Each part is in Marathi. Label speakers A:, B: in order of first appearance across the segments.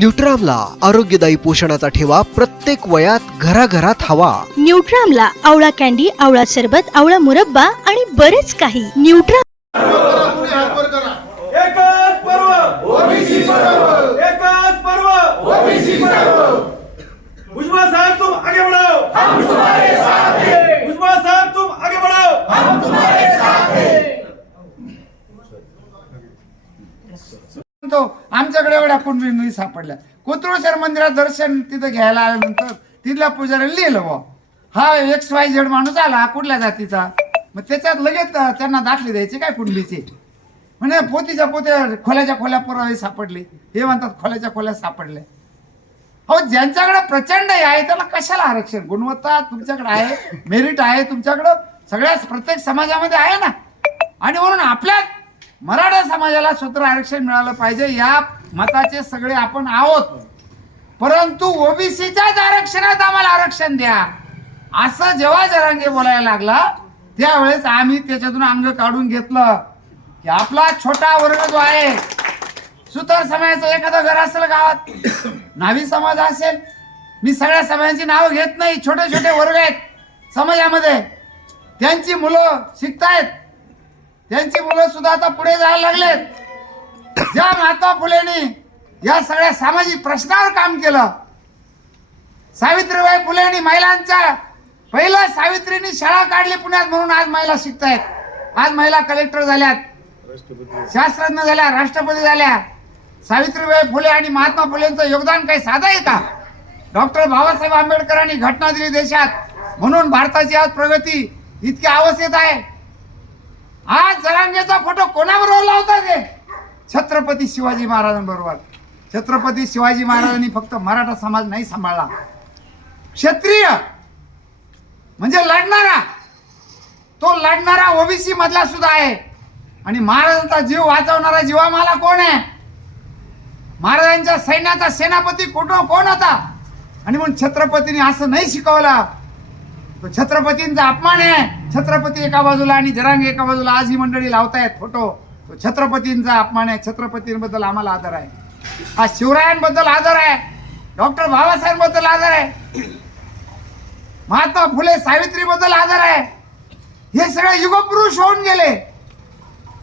A: न्यूट्रामला आरोग्यदायी पोषणाचा ठेवा प्रत्येक वयात घराघरात हवा.
B: न्यूट्रामला आवळा कॅन्डी आवळा सरबत आवळा मुरब्बा आणि बरेच काही. न्यूट्रा
C: एकच पर्व. ओबीसी पर्व. एकच पर्व. ओबीसी पर्व. भुजबल साहब तुम आगे बढ़ो हम तुम्हारे साथ हैं.
D: म्हणतो आमच्याकडे एवढ्या कुंडली सापडल्या. कोथरूडशर मंदिरात दर्शन तिथं घ्यायला आल्यानंतर तिथल्या पुजाऱ्याला लिहिलं बा हा एक्स वाय झेड माणूस आला कुठल्या जातीचा? मग त्याच्यात लगेच त्यांना दाखले द्यायचे काय कुंडलीचे. म्हणे पोतीच्या पोत्या खोल्याच्या खोल्या पुरावे सापडले. हे म्हणतात खोल्याच्या खोल्या सापडले हो ज्यांच्याकडे प्रचंड हे आहे त्याला कशाला आरक्षण? गुणवत्ता तुमच्याकडे आहे मेरिट आहे तुमच्याकडं सगळ्या प्रत्येक समाजामध्ये आहे ना? आणि म्हणून आपल्या मराठा समाजाला स्वतंत्र आरक्षण मिळालं पाहिजे या मताचे सगळे आपण आहोत. परंतु ओबीसीच्याच आरक्षणात आम्हाला आरक्षण द्या. असं जेव्हा जरांगे बोलायला लागला त्यावेळेस आम्ही त्याच्यातून अंग काढून घेतलं की आपला छोटा वर्ग जो आहे सुतार समाजाचं एखादं घर असेल गावात नावी समाज असेल. मी सगळ्या समाजाची नावं घेत नाही छोटे छोटे वर्ग आहेत समाजामध्ये. त्यांची मुलं शिकतायत. त्यांची मुलं सुद्धा आता पुढे जायला लागलेत. ज्या महात्मा फुलेनी या सगळ्या सामाजिक प्रश्नावर काम केलं सावित्रीबाई फुलेनी महिलांच्या पहिलं सावित्रीनी शाळा काढली पुण्यात म्हणून आज महिला शिकतायत. आज महिला कलेक्टर झाल्यात. शास्त्रज्ञ झाल्या राष्ट्रपती झाल्या. सावित्रीबाई फुले आणि महात्मा फुलेंचं योगदान काही साधं आहे का? डॉक्टर बाबासाहेब आंबेडकरांनी घटना दिली देशात. म्हणून भारताची आज प्रगती इतकी आवश्यक आहे. आज जरांगेचा फोटो कोणाबरोबर लावता ते? छत्रपती शिवाजी महाराजांबरोबर. छत्रपती शिवाजी महाराजांनी फक्त मराठा समाज नाही सांभाळला. क्षत्रिय म्हणजे लढणारा. तो लढणारा ओबीसी मधला सुद्धा आहे. आणि महाराजांचा जीव वाचवणारा जीवामाला कोण आहे? महाराजांच्या सैन्याचा सेनापती कुठं कोण होता? आणि म्हणून छत्रपतीने असं नाही शिकवलं. तो छत्रपतींचा अपमान आहे. छत्रपती एका बाजूला आणि जरांग एका बाजूला आज ही मंडळी लावतायत फोटो तो छत्रपतींचा अपमान आहे. छत्रपतींबद्दल आम्हाला आदर आहे. हा शिवरायांबद्दल आदर आहे. डॉक्टर बाबासाहेबांबद्दल आदर आहे. महात्मा फुले सावित्रीबद्दल आदर आहे. हे सगळे युगपुरुष होऊन गेले.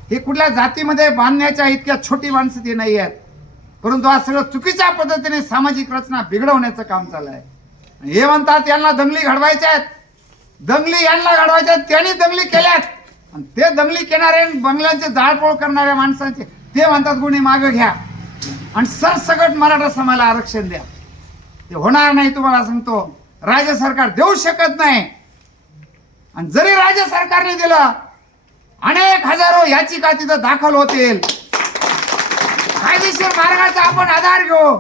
D: हे कुठल्या जातीमध्ये बांधण्याच्या इतक्या छोटी माणसं ती नाही आहेत. परंतु आज सगळं चुकीच्या पद्धतीने सामाजिक रचना बिघडवण्याचं काम चालू आहे हे म्हणतात यांना दंगली घडवायच्या आहेत. दंगली यांना घडवायच्या त्यांनी दंगली केल्यात. आणि ते दंगली केणारे बंगल्यांचे जाळपोळ करणाऱ्या माणसांचे ते म्हणतात गुन्हे मागं घ्या. आणि सरसकट मराठा समाजाला आरक्षण द्या. ते होणार नाही तुम्हाला सांगतो. राज्य सरकार देऊ शकत नाही. आणि जरी राज्य सरकारने दिलं अनेक हजारो याचिका तिथं दाखल होतील. कायदेशीर मार्गाचा आपण आधार घेऊ.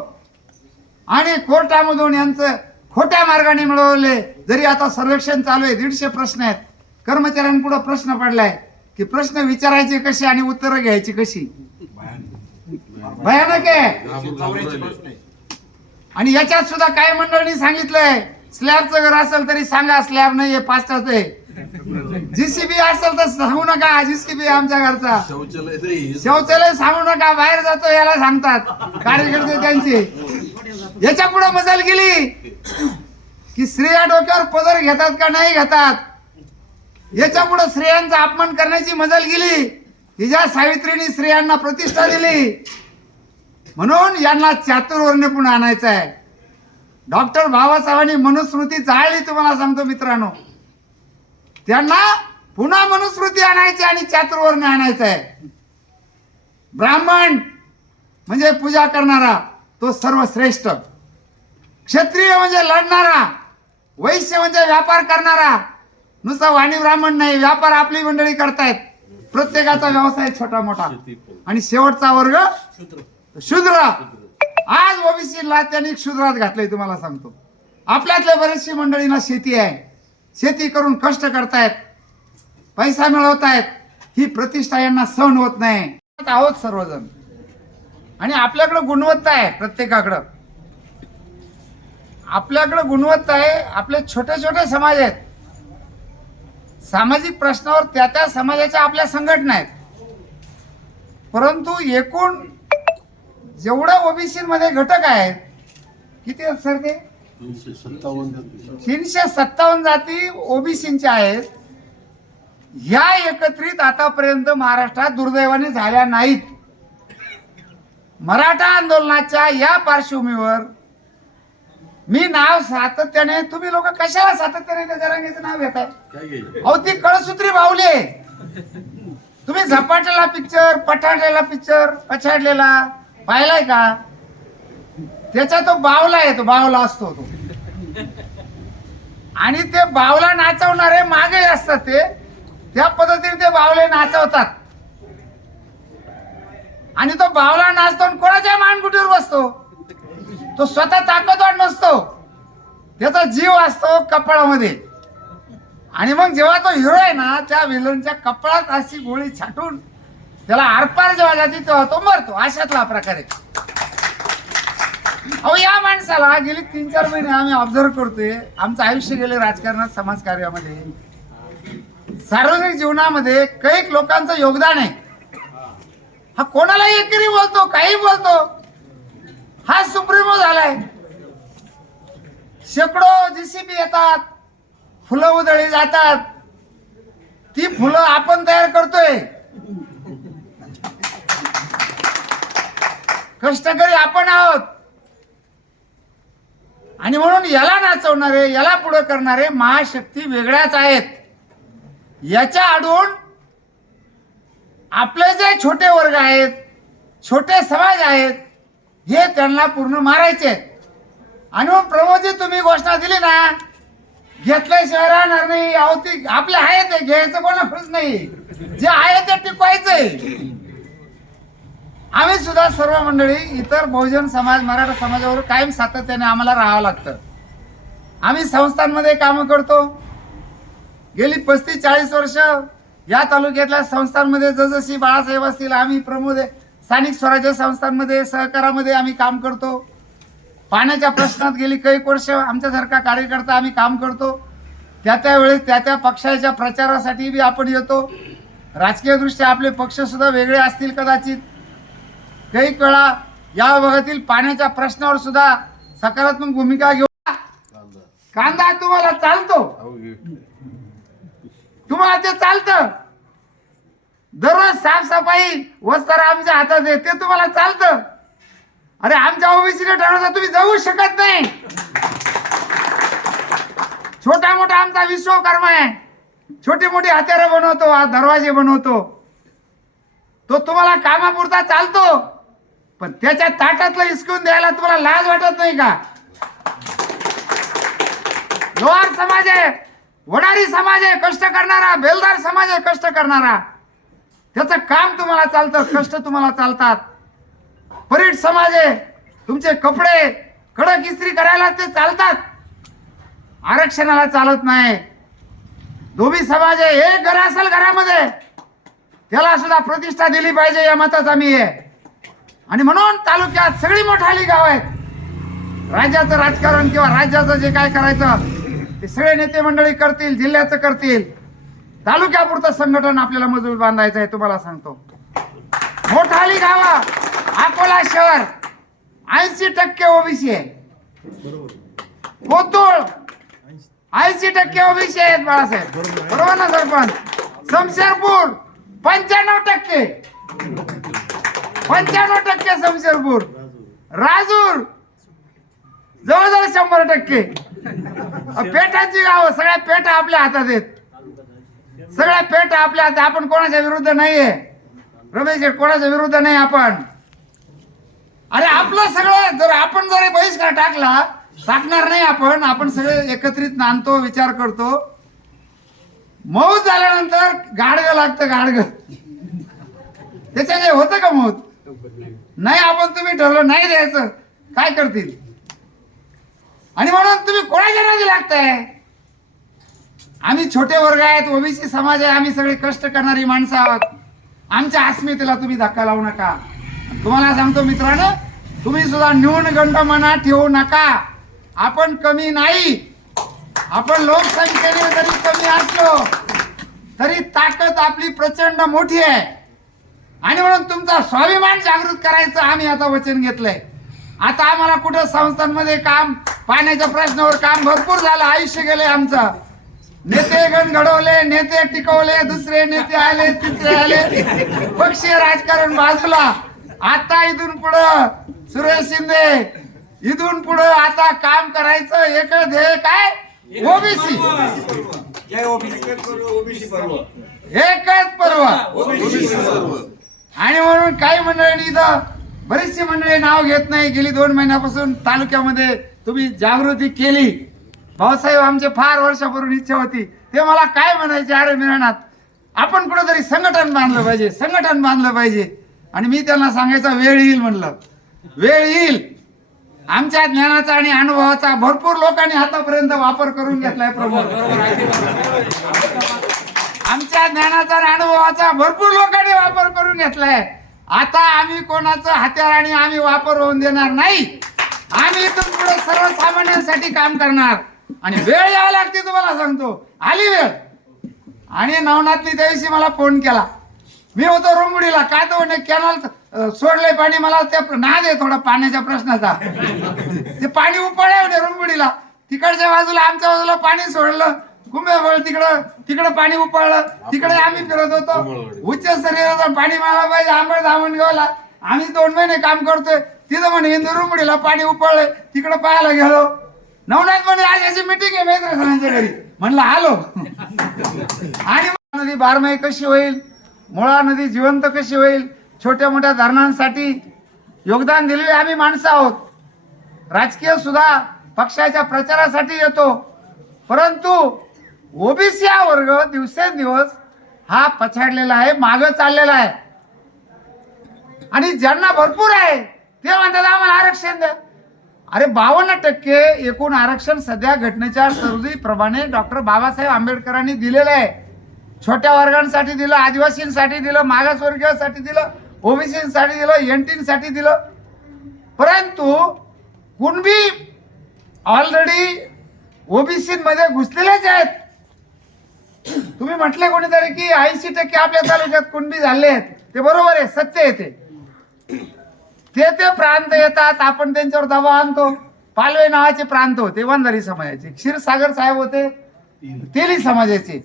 D: आणि कोर्टामधून यांचं खोट्या मार्गाने मिळवले. जरी आता सर्वेक्षण चालू आहे दीडशे प्रश्न आहेत. कर्मचाऱ्यांपुढे प्रश्न पडलाय की प्रश्न विचारायचे कसे आणि उत्तरं घ्यायची कशी? भयानक आहे. आणि याच्यात सुद्धा काही मंडळींनी सांगितलंय? स्लॅबचं घर असेल तरी सांगा स्लॅब नाहीये पाचटाच आहे. जीसीबी असेल तर सांगू नका जीसीबी आमच्या घरचा. शौचालय सांगू नका बाहेर जातो याला सांगतात. कार्यकर्ते त्यांचे. याच्यापुढे मजल गेली. की स्त्रिया डोक्यावर पदर घेतात का नाही घेतात? याच्यापुढे स्त्रियांचा अपमान करण्याची मजल गेली. की सावित्रीने स्त्रियांना प्रतिष्ठा दिली. म्हणून यांना चातुर्वर्ण पुन्हा आणायचं आहे. डॉक्टर बाबासाहेबांनी मनुस्मृती जाळली तुम्हाला सांगतो मित्रांनो. त्यांना पुन्हा मनुस्मृती आणायची आणि चातुर्वर्ण आणायचं आहे. ब्राह्मण म्हणजे पूजा करणारा तो सर्वश्रेष्ठ. क्षत्रिय म्हणजे लढणारा वैश्य म्हणजे व्यापार करणारा नुसता वाणी ब्राह्मण नाही व्यापार आपली मंडळी करतायत. प्रत्येकाचा व्यवसाय छोटा मोठा आणि शेवटचा वर्ग शूद्र. आज ओबीसीला त्यांनी शूद्रात घातलंय तुम्हाला सांगतो. आपल्यातल्या बरेचशी मंडळींना शेती आहे. शेती करून कष्ट करतायत. पैसा मिळवतायत. ही प्रतिष्ठा यांना सहन होत नाही. आहोत सर्वजण. आणि आपल्याकडे गुणवत्ता आहे प्रत्येकाकडं. आपल्याकडे गुणवत्ता आहे आपले छोटे छोटे समाज आहेत. सामाजिक प्रश्नावर त्या त्या समाजाच्या आपल्या संघटना आहेत. परंतु एकूण जेवढं ओबीसीमध्ये घटक आहेत किती आहेत सर ते? तीनशे सत्तावन्न जाती ओबीसीच्या आहेत. ह्या एकत्रित आतापर्यंत महाराष्ट्रात दुर्दैवाने झाल्या नाहीत. मराठा आंदोलनाच्या या पार्श्वभूमीवर मी नाव सातत्याने तुम्ही लोक कशाला सातत्याने त्या जरांगीचं नाव घेताय? अहो ती कळसूत्री बावली तुम्ही झपाटलेला पिक्चर पठाडलेला पिक्चर पछाडलेला पाहिलाय का? त्याचा तो बावला आहे तो बावला असतो तो. आणि ते बावला नाचवणारे मागे असतात ते त्या पद्धतीने ते बावले नाचवतात. आणि तो बावला नाचतो कोणाच्या मानगुटीवर बसतो. तो स्वतः ताकदवान नसतो. त्याचा जीव असतो कपाळामध्ये. आणि मग जेव्हा तो हिरो आहे ना त्या विलनच्या कपाळात अशी गोळी छाटून त्याला आरपार जेव्हा जाते तेव्हा तो मरतो. अशातला प्रकारे अहो या माणसाला गेली तीन चार महिने आम्ही ऑब्झर्व करतोय. आमचं आयुष्य गेले राजकारणात समाजकार्यामध्ये. सार्वजनिक जीवनामध्ये कैक लोकांचं योगदान आहे. हा कोणालाही एकरी बोलतो काही बोलतो. हा सुप्रीमो झालाय. शेकडो जीसीबी येतात. फुलं उधळी जातात. ती फुलं आपण तयार करतोय. कष्टकरी आपण आहोत. आणि म्हणून याला नाचवणारे याला पुढे करणारे महाशक्ती वेगळ्याच आहेत. याच्या आडून आपले जे छोटे वर्ग आहेत छोटे समाज आहेत हे त्यांना पूर्ण मारायचे. आणि मग प्रमोदजी तुम्ही घोषणा दिली ना घेतलंय शहर राहणार नाही. अवती आपले आहे ते घ्यायचं कोणाकडच नाही. जे आहे ते टिकवायचंय आम्ही सुद्धा सर्व मंडळी इतर बहुजन समाज मराठा समाजावर कायम सातत्याने आम्हाला राहावं लागतं. आम्ही संस्थांमध्ये कामं करतो. गेली पस्तीस चाळीस वर्ष या तालुक्यातल्या संस्थांमध्ये जसजशी बाळासाहेब असतील आम्ही प्रमोद स्थानिक स्वराज्य संस्थांमध्ये सहकारामध्ये आम्ही काम करतो. पाण्याच्या प्रश्नात गेली काही वर्ष आमच्यासारखा कार्यकर्ता आम्ही काम करतो. त्या त्या वेळेस त्या त्या पक्षाच्या प्रचारासाठी बी आपण येतो. राजकीय दृष्ट्या आपले पक्ष सुद्धा वेगळे असतील कदाचित. काही वेळा या भागातील पाण्याच्या प्रश्नावर सुद्धा सकारात्मक भूमिका घेऊ कांदा तुम्हाला चालतो. तुम्हाला ते चालतं. दररोज साफसफाई वस्त्र आमच्या हातात आहे ते तुम्हाला चालतं. अरे आमच्या ओबीसीने ठरवता तुम्ही जाऊ शकत नाही. छोटा मोठा आमचा विश्वकर्मा आहे. छोटी मोठी हत्यारं बनवतो दरवाजे बनवतो. तो तुम्हाला कामापुरता चालतो. पण त्याच्या ताटातलं हिसकून द्यायला तुम्हाला लाज वाटत नाही का? लोहार समाज आहे वडारी समाज आहे कष्ट करणारा बेलदार समाज आहे कष्ट करणारा. त्याचं काम तुम्हाला चालतं कष्ट तुम्हाला चालतात. परीट समाज आहे तुमचे कपडे कडक इस्त्री करायला ते चालतात. आरक्षणाला चालत नाही. धोबी समाज आहे एक घर असेल घरामध्ये. त्याला सुद्धा प्रतिष्ठा दिली पाहिजे या मताचा मी आहे आणि म्हणून तालुक्यात सगळी मोठाली गाव आहेत. राज्याचं राजकारण किंवा राज्याचं जे काय करायचं ते सगळे नेते मंडळी करतील जिल्ह्याचं करतील. तालुक्यापुरतं संघटन आपल्याला मजबूत बांधायचं आहे तुम्हाला सांगतो. मोठाली गावा अकोला शहर ऐंशी टक्के ओबीसी आहे. कोतुळ ऐंशी टक्के ओबीसी आहेत बाळासाहेब. बरोबर ना सरपंच? समशेरपूर पंच्याण्णव टक्के. पंच्याण्णव टक्के समशेरपूर राजूर जवळजवळ शंभर टक्के. पेटाची गाव सगळ्या पेटा आपल्या हातात आहेत. सगळ्या पेट आपल्या हातात आपण कोणाच्या विरुद्ध नाहीये. रमेश कोणाच्या विरुद्ध नाही आपण. अरे आपलं सगळं जर आपण जर बहिष्कार टाकला टाकणार नाही आपण आपण सगळे एकत्रित नांदतो विचार करतो. मौत झाल्यानंतर गाडगं लागतं गाडगं त्याच्याचे होतं का मौत? नाही आपण तुम्ही ठरलं नाही द्यायचं. काय करतील? आणि म्हणून तुम्ही कोणाच्या नादी लागताय? आम्ही छोटे वर्ग आहेत ओबीसी समाज आहे आम्ही सगळे कष्ट करणारी माणसं आहोत. आमच्या अस्मितेला तुम्ही धक्का लावू नका. तुम्हाला सांगतो मित्रांनो तुम्ही सुद्धा न्यूनगंड मनात ठेवू नका. आपण कमी नाही. आपण लोकसंख्येने जरी कमी असलो तरी ताकद आपली प्रचंड मोठी आहे. आणि म्हणून तुमचा स्वाभिमान जागृत करायचं आम्ही आता वचन घेतलंय. आता आम्हाला कुठं संस्थांमध्ये काम पाण्याच्या प्रश्नावर काम भरपूर झालं आयुष्य गेलंय आमचं. नेते गण घडवले नेते टिकवले दुसरे नेते आले तिसरे आले. पक्षीय राजकारण बाजूला. आता इथून पुढं सुरेश शिंदे इथून पुढं आता काम करायचं एक ध्येय काय? ओबीसी. एकच पर्व आणि म्हणून काही मंडळींनी इथं बरीचशी मंडळी नाव घेत नाही. गेली दोन महिन्यापासून तालुक्यामध्ये तुम्ही जागृती केली. भाऊसाहेब आमचे फार वर्षापूर्वी इच्छा होती. ते मला काय म्हणायचे अरे मिळणार आपण कुठेतरी संघटन बांधलं पाहिजे संघटन बांधलं पाहिजे. आणि मी त्यांना सांगायचा वेळ येईल म्हणलं. वेळ येईल. आमच्या ज्ञानाचा आणि अनुभवाचा भरपूर लोकांनी आतापर्यंत वापर करून घेतलाय प्रभू. आमच्या ज्ञानाचा आणि अनुभवाचा भरपूर लोकांनी वापर करून घेतलाय. आता आम्ही कोणाचं हत्यार आणि आम्ही वापर होऊन देणार नाही. आम्ही इथून पुढे सर्वसामान्यांसाठी काम करणार. आणि वेळ यावी लागते तुम्हाला सांगतो. आली वेळ. आणि नवनाथनी त्या दिवशी मला फोन केला. मी होतो रोंगुडीला काय तो म्हणे कॅनल सोडलंय पाणी. मला त्या नाद आहे थोडा पाण्याच्या प्रश्नाचा. ते पाणी उपळले होते रोंगुडीला तिकडच्या बाजूला आमच्या बाजूला पाणी सोडलं. कुंभेबळ तिकडं तिकडं पाणी उपळलं. तिकडे आम्ही फिरत होतो. उच्च शरीराचं पाणी मला पाहिजे. आंबळ धामण गावला. आम्ही दोन महिने काम करतोय. तिथं म्हणे इंदू रुंगडीला पाणी उपळलंय. तिकडं पाहायला गेलो. नवनाथ म्हणे आज याची मिटिंग आहे मेहता सरांच्या घरी. म्हणलं आलो आणि नदी बारमाही कशी होईल? मुळा नदी जिवंत कशी होईल? छोट्या मोठ्या धरणांसाठी योगदान दिलेले आम्ही माणसं आहोत. राजकीय सुद्धा पक्षाच्या प्रचारासाठी येतो. परंतु ओबीसी हा वर्ग दिवसेंदिवस हा पछाडलेला आहे मागं चाललेला आहे. आणि ज्यांना भरपूर आहे ते म्हणतात आम्हाला आरक्षण द्या. अरे बावन्न टक्के एकूण आरक्षण सध्या घटनेच्या तरतुदीप्रमाणे डॉक्टर बाबासाहेब आंबेडकरांनी दिलेलं आहे. छोट्या वर्गांसाठी दिलं आदिवासींसाठी दिलं मागासवर्गीयांसाठी दिलं ओबीसीसाठी दिलं एनटीसाठी दिलं. परंतु कुणबी ऑलरेडी ओबीसीमध्ये घुसलेलेच आहेत. तुम्ही म्हटले कोणीतरी की ऐंशी टक्के आपल्या तालुक्यात कुणबी झाले आहेत. ते बरोबर आहे सत्य आहे ते ते प्रांत येतात आपण त्यांच्यावर दबाव आणतो. पालवे नावाचे प्रांत होते वंजारी समाजाचे. क्षीरसागर साहेब होते तेली समाजाचे.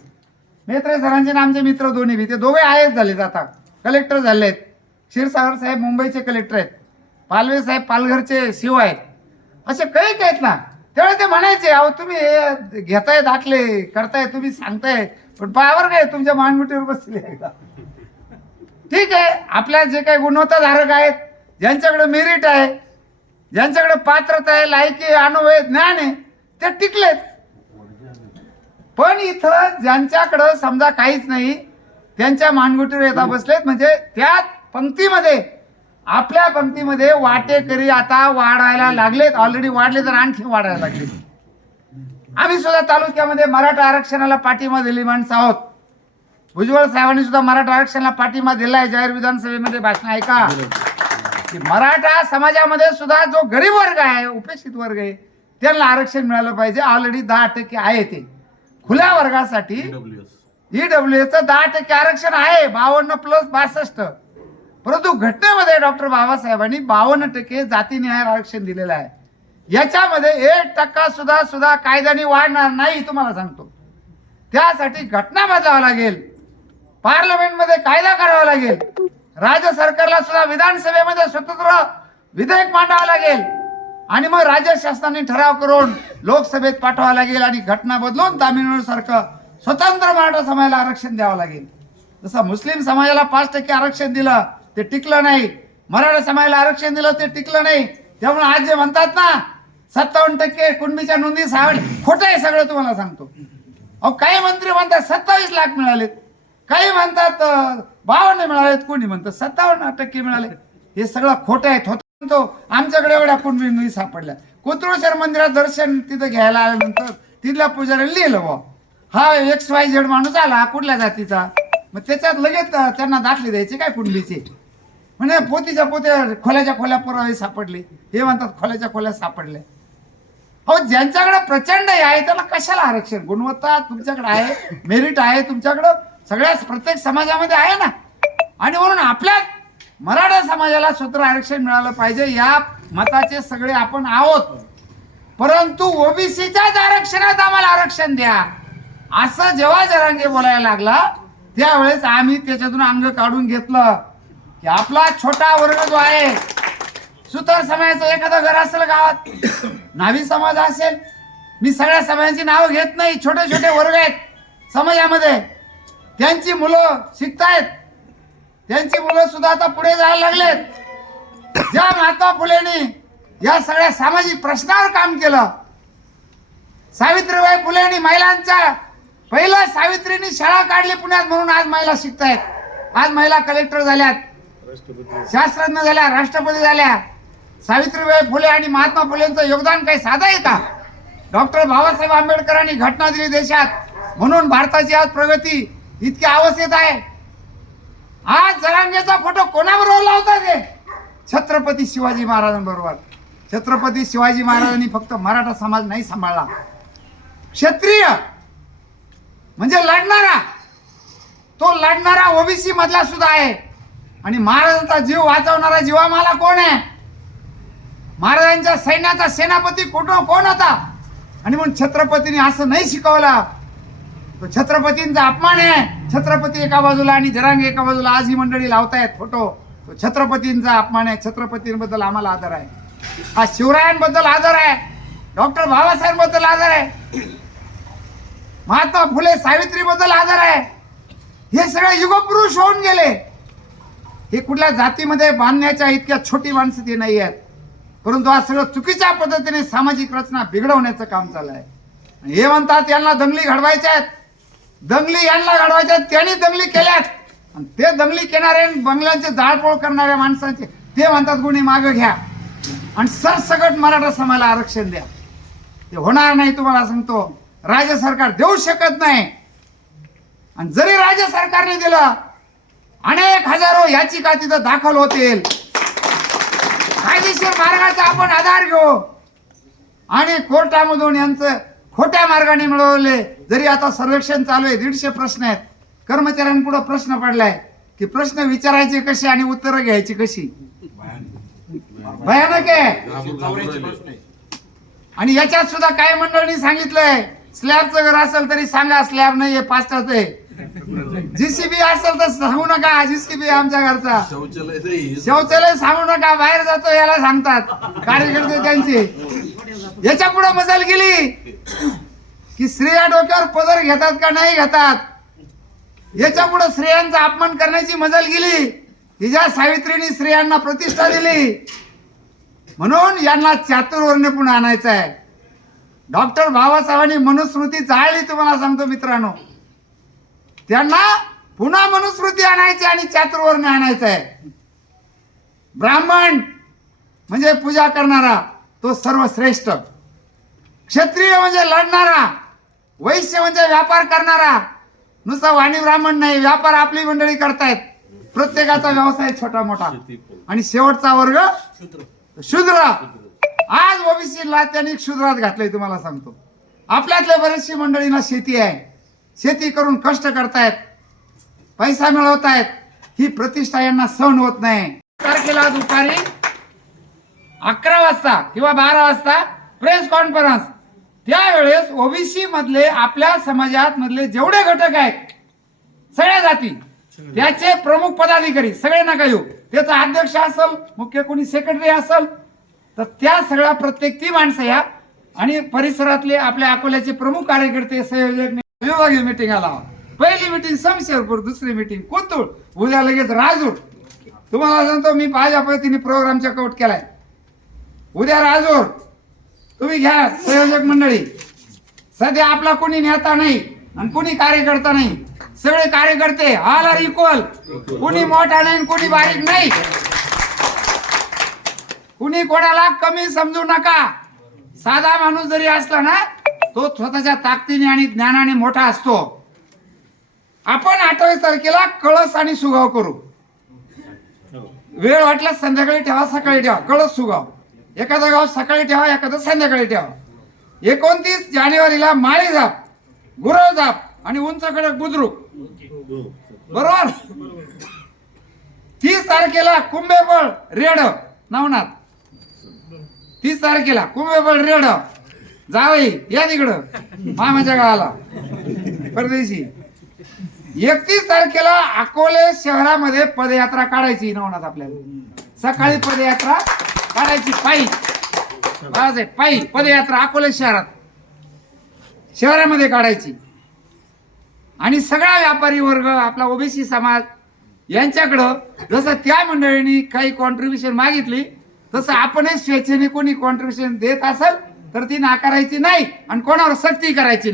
D: मेत्रे सरांचे आणि आमचे मित्र दोन्ही बी. ते दोघे आहेच झालेत आता. कलेक्टर झाले आहेत. क्षीरसागर साहेब मुंबईचे कलेक्टर आहेत. पालवे साहेब पालघरचे शिव आहेत. असे काही आहेत ना. त्यावेळी ते म्हणायचे अहो तुम्ही हे घेताय दाखले करताय तुम्ही सांगताय पण पायावर काय तुमच्या मानगुटीवर बसले आहे. का ठीक आहे आपल्या जे काही गुणवत्ताधारक आहेत ज्यांच्याकडे मेरिट आहे ज्यांच्याकडे पात्रता आहे लायकी अनुभव आहे ज्ञान आहे ते टिकलेत. पण इथं ज्यांच्याकडं समजा काहीच नाही त्यांच्या मानगुटीवर येता बसलेत म्हणजे त्या पंक्तीमध्ये आपल्या पंक्तीमध्ये वाटेकरी आता वाढायला लागलेत ऑलरेडी वाढले तर आणखी वाढायला लागले. आम्ही सुद्धा तालुक्यामध्ये मराठा आरक्षणाला पाठिंबा दिली माणसं आहोत. भुजबळ साहेबांनी सुद्धा मराठा आरक्षणाला पाठिंबा दिलाय जाहीर विधानसभेमध्ये भाषण ऐका की मराठा समाजामध्ये सुद्धा जो गरीब वर्ग आहे उपेक्षित वर्ग आहे त्यांना आरक्षण मिळालं पाहिजे. ऑलरेडी दहा टक्के आहे ते. खुल्या वर्गासाठी ईडब्ल्यू चं दहा टक्के आरक्षण आहे बावन्न प्लस बासष्ट. परंतु घटनेमध्ये डॉक्टर बाबासाहेबांनी बावन्न टक्के जातीनिहाय आरक्षण दिलेलं आहे. याच्यामध्ये एक टक्का सुद्धा सुद्धा कायद्याने वाढणार नाही तुम्हाला सांगतो. त्यासाठी घटना बदलावं लागेल. पार्लमेंटमध्ये कायदा करावा लागेल. राज्य सरकारला सुद्धा विधानसभेमध्ये स्वतंत्र विधेयक मांडावं लागेल. आणि मग राज्य शासनाने ठराव करून लोकसभेत पाठवावं लागेल आणि घटना बदलून तामिळनाडू सारखं स्वतंत्र मराठा समाजाला आरक्षण द्यावं लागेल. जसं मुस्लिम समाजाला पाच टक्के आरक्षण दिलं ते टिकलं नाही. मराठा समाजाला आरक्षण दिलं ते टिकलं नाही. त्यामुळे आज जे म्हणतात ना सत्तावन्न टक्के कुणबीच्या नोंदी सावड खोटं आहे सगळं तुम्हाला सांगतो. अहो काही मंत्री म्हणतात सत्तावीस लाख मिळालेत. काही म्हणतात बावन्न मिळालेत कोणी म्हणतात सत्तावन्न टक्के मिळाले. हे सगळं खोटं आहे होतं म्हणतो आमच्याकडे एवढ्या कुणबी सापडल्या. कोथरूडशर मंदिरात दर्शन तिथं घ्यायला आल्यानंतर तिथल्या पुजाऱ्याला लिहिलं बा हा एक्स वाय झेड माणूस आला हा कुठल्या जातीचा? मग त्याच्यात लगेच त्यांना दाखले द्यायचे काय कुणबीचे? म्हणजे पोतीच्या पोत्या खोल्याच्या खोल्या पुरावे सापडले. हे म्हणतात खोल्याच्या खोल्या सापडल्या. हो ज्यांच्याकडे प्रचंड आहे त्याला कशाला आरक्षण? गुणवत्ता तुमच्याकडे आहे मेरिट आहे तुमच्याकडं? सगळ्याच प्रत्येक समाजामध्ये आहे ना? आणि म्हणून आपल्या मराठा समाजाला स्वतंत्र आरक्षण मिळालं पाहिजे या मताचे सगळे आपण आहोत. परंतु ओबीसीच्याच आरक्षणात आम्हाला आरक्षण द्या. असं जेव्हा जरांगे बोलायला लागला त्यावेळेस आम्ही त्याच्यातून अंग काढून घेतलं की आपला छोटा वर्ग जो आहे सुतार समाजाचं एखादं घर असेल गावात नावी समाज असेल मी सगळ्या समाजांची नावं घेत नाही छोटे छोटे वर्ग आहेत समाजामध्ये. त्यांची मुलं शिकतायत. त्यांची मुलं सुद्धा आता पुढे जायला लागलेत. ज्या महात्मा फुलेंनी या सगळ्या सामाजिक प्रश्नावर काम केलं सावित्रीबाई फुलेंनी महिलांच्या पहिलं सावित्रीनी शाळा काढली पुण्यात म्हणून आज महिला शिकतायत. आज महिला कलेक्टर झाल्यात. शास्त्रज्ञ झाल्या राष्ट्रपती झाल्या. सावित्रीबाई फुले आणि महात्मा फुलेंचं योगदान काही साधं आहे का? डॉक्टर बाबासाहेब आंबेडकरांनी घटना दिली देशात. म्हणून भारताची आज प्रगती इतकी येत आहे. आज जरांगेचा फोटो कोणाबरोबर होता ते? छत्रपती शिवाजी महाराजांबरोबर. छत्रपती शिवाजी महाराजांनी फक्त मराठा समाज नाही सांभाळला. क्षत्रिय म्हणजे लढणारा. तो लढणारा ओबीसी मधला सुद्धा आहे. आणि महाराजांचा जीव वाचवणारा जीवामाला कोण आहे? महाराजांच्या सैन्याचा सेनापती कुठं कोण होता? आणि म्हणून छत्रपतीने असं नाही शिकवलं. तो छत्रपतींचा अपमान आहे. छत्रपती एका बाजूला आणि जरांग एका बाजूला आज ही मंडळी लावतायत फोटो. तो छत्रपतींचा अपमान आहे. छत्रपतींबद्दल आम्हाला आदर आहे. हा शिवरायांबद्दल आदर आहे. डॉक्टर बाबासाहेबांबद्दल आदर आहे. महात्मा फुले सावित्रीबद्दल आदर आहे. हे सगळे युगपुरुष होऊन गेले. हे कुठल्या जातीमध्ये बांधण्याच्या इतक्या छोटी माणसं ते नाही आहेत. परंतु आज सगळं चुकीच्या पद्धतीने सामाजिक रचना बिघडवण्याचं काम चालू आहे हे म्हणतात यांना दंगली घडवायच्या आहेत. दंगली यांना घडवायच्या त्यांनी दंगली केल्यात. आणि ते दंगली केणारे बंगल्यांचे जाळपोळ करणाऱ्या माणसांचे ते म्हणतात गुन्हे मागं घ्या. आणि सरसकट मराठा समाजाला आरक्षण द्या. ते होणार नाही तुम्हाला सांगतो. राज्य सरकार देऊ शकत नाही. आणि जरी राज्य सरकारने दिलं अनेक हजारो याचिका तिथं दाखल होतील. कायदेशीर मार्गाचा आपण आधार घेऊ. आणि कोर्टामधून यांचं खोट्या मार्गाने मिळवले. जरी आता सर्वेक्षण चालू आहे दीडशे प्रश्न आहेत. कर्मचाऱ्यांपुढे प्रश्न पडलाय की प्रश्न विचारायचे कसे आणि उत्तरं घ्यायची कशी? भयानक आहे. आणि याच्यात सुद्धा काही मंडळींनी सांगितलंय स्लॅबचं घर असेल तरी सांगा स्लॅब नाहीये पाचटाच आहे. जीसीबी असेल तर सांगू नका जीसीबी आमच्या घरचा. शौचालय सांगू नका बाहेर जातो याला सांगतात. कार्यकर्ते त्यांचे. याच्यापुढे मजाल गेली की स्त्रिया डोक्यावर पदर घेतात का नाही घेतात? याच्यापुढे स्त्रियांचा अपमान करण्याची मजल गेली तिच्या सावित्रीने स्त्रियांना प्रतिष्ठा दिली. म्हणून यांना चातुर्वर्ण्य पुन्हा आणायचं आहे. डॉक्टर बाबासाहेबांनी मनुस्मृती जाळली तुम्हाला सांगतो मित्रांनो. त्यांना पुन्हा मनुस्मृती आणायची आणि चातुर्वर्ण आणायचं आहे. ब्राह्मण म्हणजे पूजा करणारा तो सर्वश्रेष्ठ. क्षत्रिय म्हणजे लढणारा वैश्य म्हणजे व्यापार करणारा नुसता वाणी ब्राह्मण नाही व्यापार आपली मंडळी करतायत. प्रत्येकाचा व्यवसाय छोटा मोठा आणि शेवटचा वर्ग शूद्र. आज ओबीसीला त्यांनी शूद्रात घातलंय तुम्हाला सांगतो. आपल्यातल्या बरेचशी मंडळींना शेती आहे. शेती करून कष्ट करतायत. पैसा मिळवतायत. ही प्रतिष्ठा यांना सहन होत नाही. तारखेला दुपारी अकरा वाजता किंवा बारा वाजता प्रेस कॉन्फरन्स. त्यावेळेस ओबीसी मधले आपल्या समाजात मधले जेवढे घटक आहेत सगळ्या जाती त्याचे प्रमुख पदाधिकारी सगळे नका येऊ. त्याचा अध्यक्ष असल मुख्य कोणी सेक्रेटरी असल तर त्या सगळ्या प्रत्येक ती माणसं या. आणि परिसरातले आपल्या अकोल्याचे प्रमुख कार्यकर्ते संयोजक विभागीय मिटिंग आला. पहिली मिटिंग समशेरपूर दुसरी मिटिंग कोतुळ उद्या लगेच राजूर. तुम्हाला सांगतो मी माझ्या पद्धतीने प्रोग्रामच्या कौट केलाय. उद्या राजूर. तुम्ही घ्या संयोजक मंडळी. सध्या आपला कोणी नेता नाही आणि कोणी कार्यकर्ता नाही. सगळे कार्यकर्ते ऑल आर इक्वल कोणी मोठा नाही आणि कोणी बारीक नाही. कुणी कोणाला कमी समजू नका. साधा माणूस जरी असला ना तो स्वतःच्या ताकदीने आणि ज्ञानाने मोठा असतो. आपण अठ्ठावीस तारखेला कळस आणि सुगाव करू. वेळ वाटल्यास संध्याकाळी ठेवा सकाळी ठेवा. कळस सुगाव. एखादं गाव सकाळी ठेवा एखादं संध्याकाळी ठेवा. एकोणतीस जानेवारीला माळी जाप गुरव जाप आणि उंच कडक बुद्रुक. बरोबर? तीस तारखेला कुंभेबळ रेड. नवनाथ तीस तारखेला कुंभेबळ रेड. जावई या तिकडं. मामाच्या गावाला. परदेशी. एकतीस तारखेला अकोले शहरामध्ये पदयात्रा काढायची नवनाथ आपल्याला. सकाळी पदयात्रा काढायची पायी. आहे पायी. पदयात्रा अकोले शहरात. शहरामध्ये काढायची. आणि सगळा व्यापारी वर्ग आपला ओबीसी समाज यांच्याकडं जसं त्या मंडळींनी काही कॉन्ट्रीब्युशन मागितली तसं आपणच स्वेच्छेने कोणी कॉन्ट्रीब्युशन देत असेल तर ती नाकारायची नाही आणि कोणावर सक्ती करायची